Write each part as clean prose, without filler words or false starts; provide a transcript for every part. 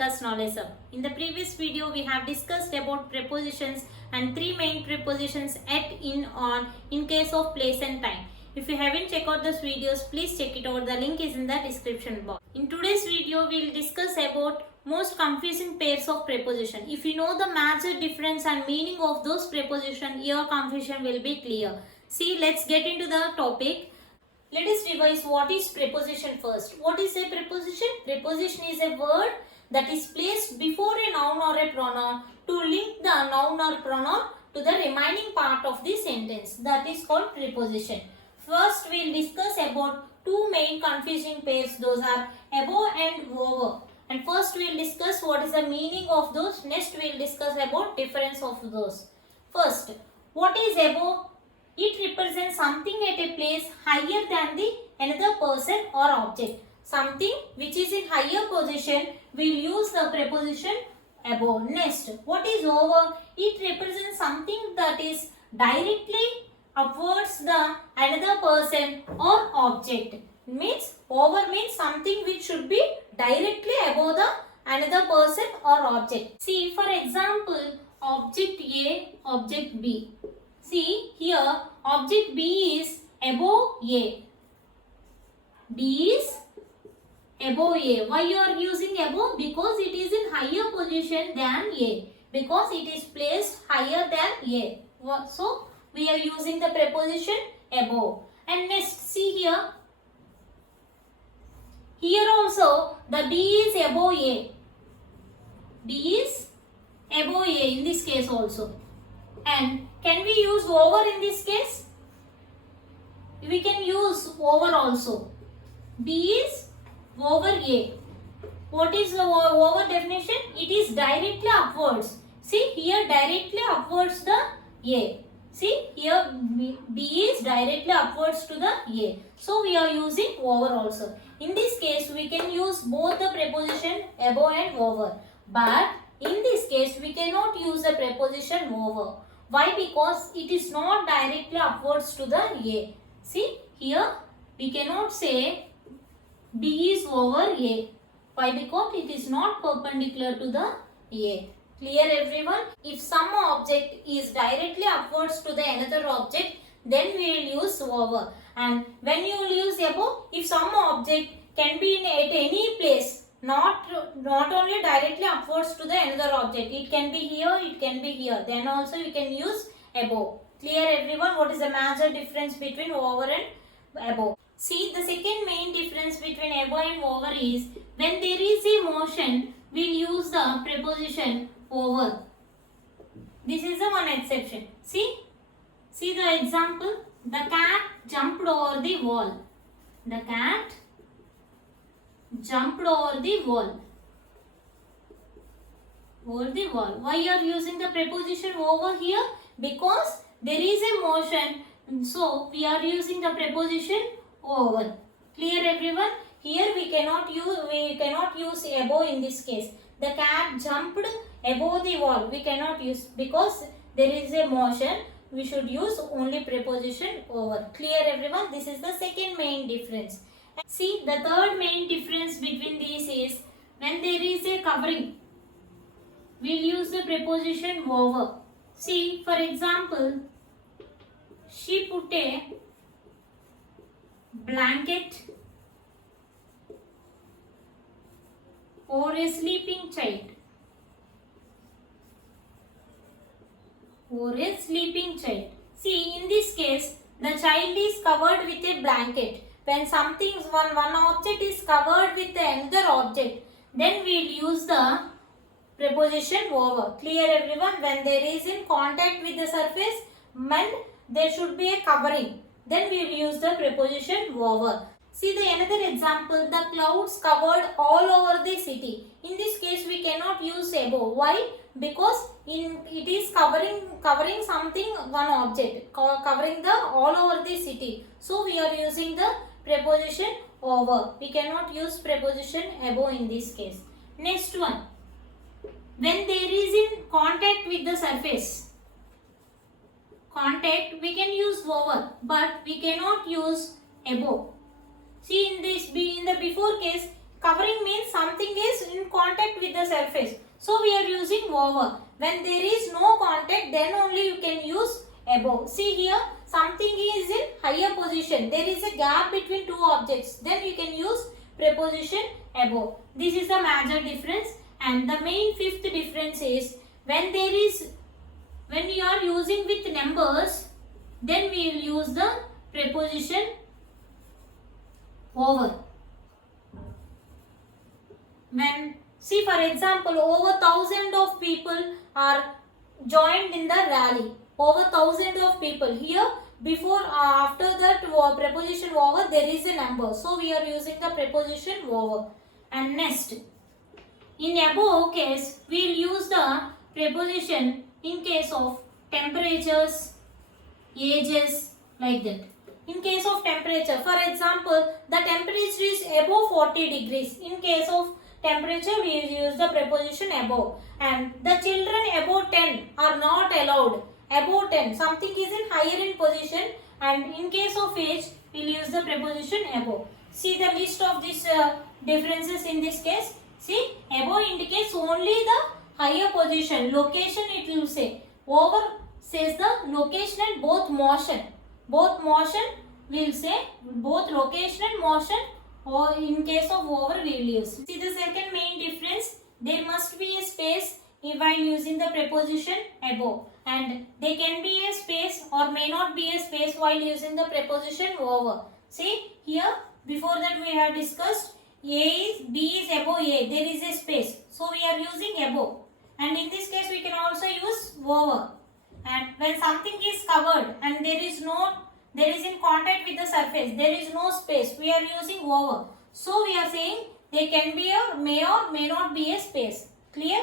Radhika's Knowledge Hub. In the previous video, we have discussed about prepositions and three main prepositions at, in, on in case of place and time. If you haven't checked out those videos, please check it out. The link is in the description box. In today's video, we will discuss about most confusing pairs of preposition. If you know the major difference and meaning of those prepositions, your confusion will be clear. See, let's get into the topic. Let us revise what is preposition first. What is a preposition? Preposition is a word that is placed before a noun or a pronoun to link the noun or pronoun to the remaining part of the sentence. That is called preposition. First, we will discuss about two main confusing pairs. Those are above and over. And first, we will discuss what is the meaning of those. Next, we will discuss about difference of those. First, what is above? It represents something at a place higher than the another person or object. Something which is in higher position, we will use the preposition above. Next, what is over? It represents something that is directly upwards the another person or object. Means over means something which should be directly above the another person or object. See, for example, object A, object B. See here, object B is above A. B is above A. Why you are using above? Because it is in higher position than A. Because it is placed higher than A. So, we are using the preposition above. And next, see here. Here also, the B is above A. B is above A in this case also. And can we use over in this case? We can use over also. B is over A. What is the over definition? It is directly upwards. See here, directly upwards the A. See here, B is directly upwards to the A. So we are using over also. In this case, we can use both the preposition above and over. But in this case, we cannot use the preposition over. Why? Because it is not directly upwards to the A. See here, we cannot say B is over A. Why? Because it is not perpendicular to the A. Clear everyone? If some object is directly upwards to the another object, then we will use over. And when you will use above, if some object can be at any place, not only directly upwards to the another object, it can be here, it can be here, then also we can use above. Clear everyone? What is the major difference between over and above? See, the second main difference between above and over is when there is a motion, we will use the preposition over. This is the one exception. See the example. The cat jumped over the wall. The cat jumped over the wall. Over the wall. Why you are using the preposition over here? Because there is a motion. So we are using the preposition over. Clear everyone? Here we cannot use above in this case. The cat jumped above the wall. We cannot use because there is a motion. We should use only preposition over. Clear everyone? This is the second main difference. See, the third main difference between these is when there is a covering, we will use the preposition over. See, for example, she put a blanket over a sleeping child. Over a sleeping child. See, in this case, the child is covered with a blanket. When one object is covered with another object, then we will use the preposition over. Clear everyone? When there is in contact with the surface, when there should be a covering, then we will use the preposition over. See the another example, the clouds covered all over the city. In this case, we cannot use above. Why? Because it is covering something, one object, covering the all over the city. So we are using the preposition over. We cannot use preposition above in this case. Next one, when there is in contact with the surface, contact we can use over, but we cannot use above. See in the before case, Covering means something is in contact with the surface. So we are using over. When there is no contact, then only you can use above. See here, something is in higher position. There is a gap between two objects. Then you can use preposition above. This is the major difference. And the main fifth difference is when you are using with numbers, then we will use the preposition over. When, see for example, over 1,000 of people are joined in the rally. Over 1,000 of people. Here, before, after that preposition over, there is a number. So we are using the preposition over. And next, in above case, we will use the preposition in case of temperatures, ages, like that. In case of temperature, for example, the temperature is above 40 degrees. In case of temperature, we use the preposition above. And the children above 10 are not allowed. Above 10, something is in higher in position, and in case of age, we will use the preposition above. See the list of these differences in this case. See, above indicates only the higher position, location it will say. Over says the location and both motion. Both motion will say both location and motion, or in case of over we will use. See the second main difference, there must be a space while using the preposition above, and there can be a space or may not be a space while using the preposition over. See here, before that we have discussed B is above A, there is a space, so we are using above, and in this case we can also use over. And when something is covered and there is in contact with the surface, there is no space, we are using over. So we are saying there can be or may not be a space. Clear?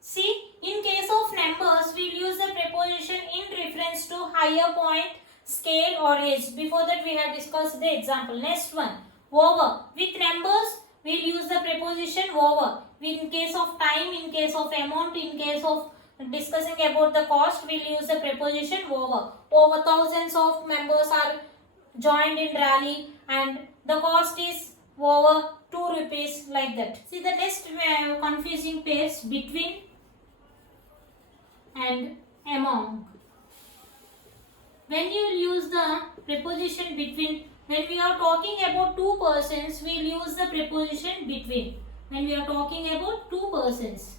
See, in case of numbers, we will use the preposition in reference to higher point, scale or age. Before that we have discussed the example. Next one, over. With numbers, we will use the preposition over. In case of time, in case of amount, in case of discussing about the cost, we will use the preposition over. Over thousands of members are joined in rally and the cost is over 2 rupees, like that. See the next confusing pairs, between and among. When you use the preposition between, when we are talking about two persons, we will use the preposition between. When we are talking about two persons,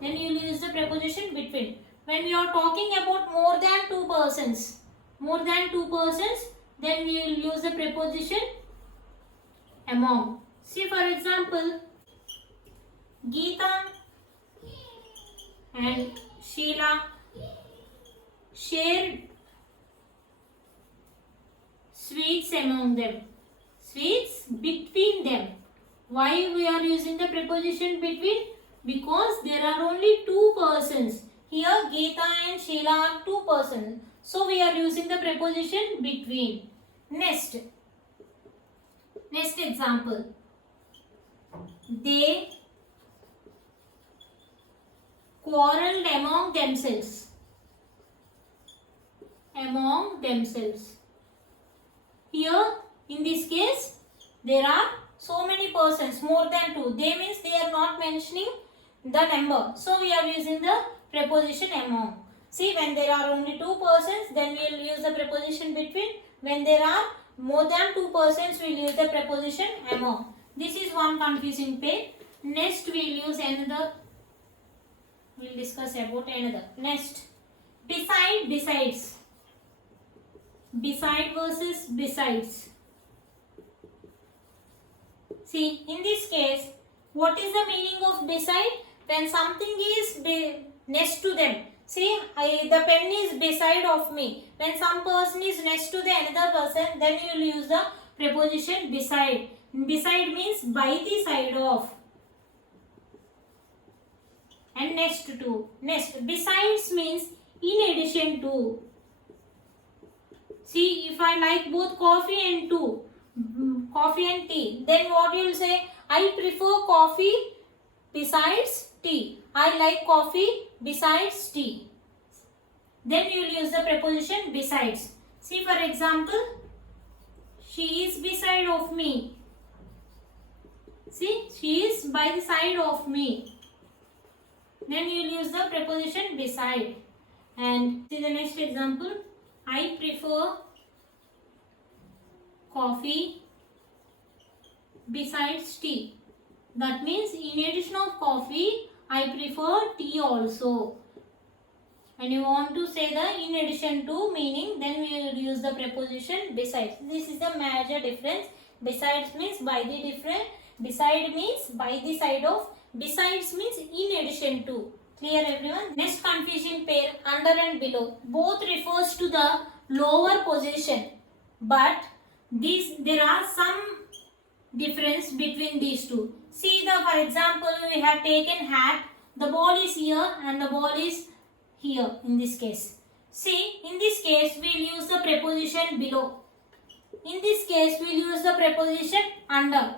then you will use the preposition between. When we are talking about more than two persons, then we will use the preposition among. See for example, Geeta and Sheila shared sweets among them. Sweets between them. Why we are using the preposition between? Because there are only two persons. Here Geeta and Sheila are two persons. So we are using the preposition between. Next example. They quarreled among themselves. Here in this case there are so many persons, more than two. They means they are not mentioning the number. So we are using the preposition among. See, when there are only two persons, then we will use the preposition between. When there are more than two persons, we will use the preposition among. This is one confusing pair. Next we will use another. We will discuss about another. Next, beside, besides. Beside versus besides. See, in this case, what is the meaning of beside? When something is next to them. See, the pen is beside of me. When some person is next to the another person, then you will use the preposition beside. Beside means by the side of. And next to. Next, besides means in addition to. See, if I like both coffee and tea, then what you will say? I prefer coffee besides tea. I like coffee besides tea. Then you will use the preposition besides. See for example, she is beside of me. See, she is by the side of me. Then you will use the preposition beside. And see the next example. I prefer coffee besides tea. That means in addition of coffee, I prefer tea also. When you want to say the in addition to meaning, then we will use the preposition besides. This is the major difference. Besides means by the different. Beside means by the side of. Besides means in addition to. Clear everyone? Next confusion pair, under and below. Both refers to the lower position. But there are some difference between these two. See for example, we have taken hat. The ball is here and the ball is here in this case. See, in this case we will use the preposition below. In this case we will use the preposition under.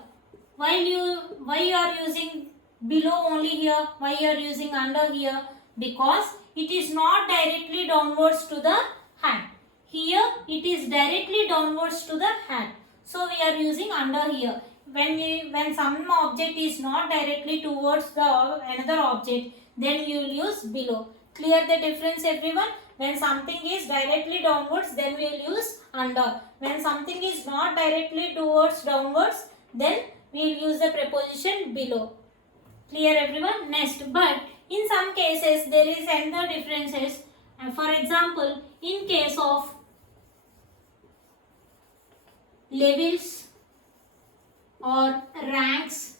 Why you are using below only here? Why you are using under here? Because it is not directly downwards to the hat. Here it is directly downwards to the hat. So we are using under here. When some object is not directly towards the another object, then we will use below. Clear the difference everyone? When something is directly downwards, then we will use under. When something is not directly towards downwards, then we will use the preposition below. Clear everyone? Next, but in some cases there is another differences. For example, in case of levels or ranks,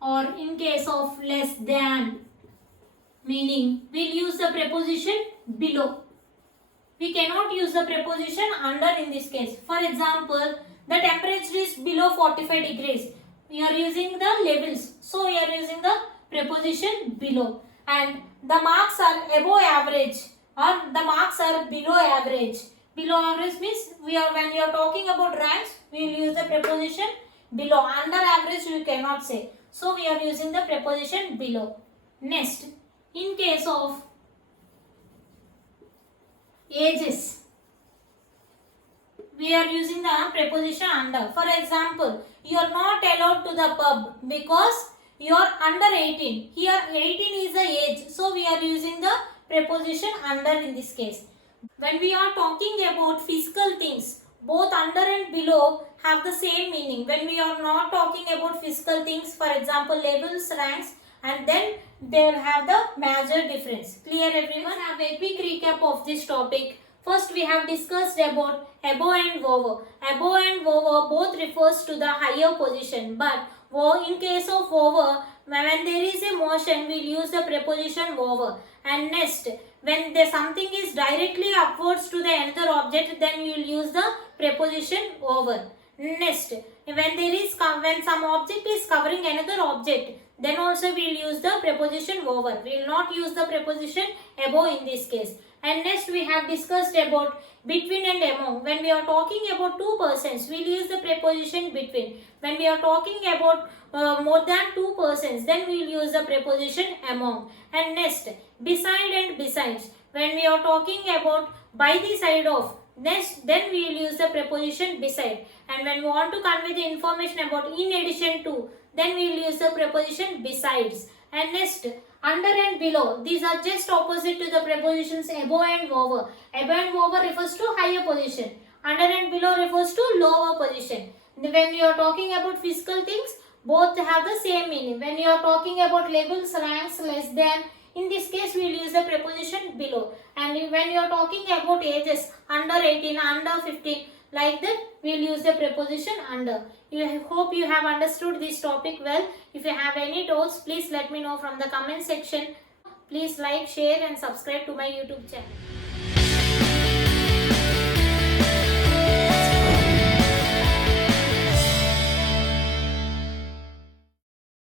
or in case of less than meaning, we will use the preposition below. We cannot use the preposition under in this case. For example, the temperature is below 45 degrees. We are using the levels. So we are using the preposition below. And the marks are above average or the marks are below average. Below average means when we are talking about ranks, we will use the preposition below. Under average we cannot say. So we are using the preposition below. Next, in case of ages, we are using the preposition under. For example, you are not allowed to the pub because you are under 18. Here 18 is the age. So we are using the preposition under in this case. When we are talking about physical things, both under and below have the same meaning. When we are not talking about physical things, for example levels, ranks, and then they will have the major difference. Clear everyone? Let's have a quick recap of this topic. First we have discussed about above and over. Above and over both refers to the higher position, but in case of over, when there is a motion, we will use the preposition over. And next, when something is directly upwards to the another object, then we will use the preposition over. Next, when some object is covering another object, then also we will use the preposition over. We will not use the preposition above in this case. And next we have discussed about between and among. When we are talking about two persons, we will use the preposition between. When we are talking about more than two persons, then we will use the preposition among. And next, beside and besides. When we are talking about by the side of, then we will use the preposition beside. And when we want to convey the information about in addition to, then we will use the preposition besides. And next, under and below. These are just opposite to the prepositions above and over. Above and over refers to higher position. Under and below refers to lower position. When we are talking about physical things, both have the same meaning. When we are talking about labels, ranks, less than, in this case we will use the preposition below. And when you are talking about ages, under 18, under 15, like that, we will use the preposition under. I hope you have understood this topic well. If you have any doubts, please let me know from the comment section. Please like, share and subscribe to my YouTube channel.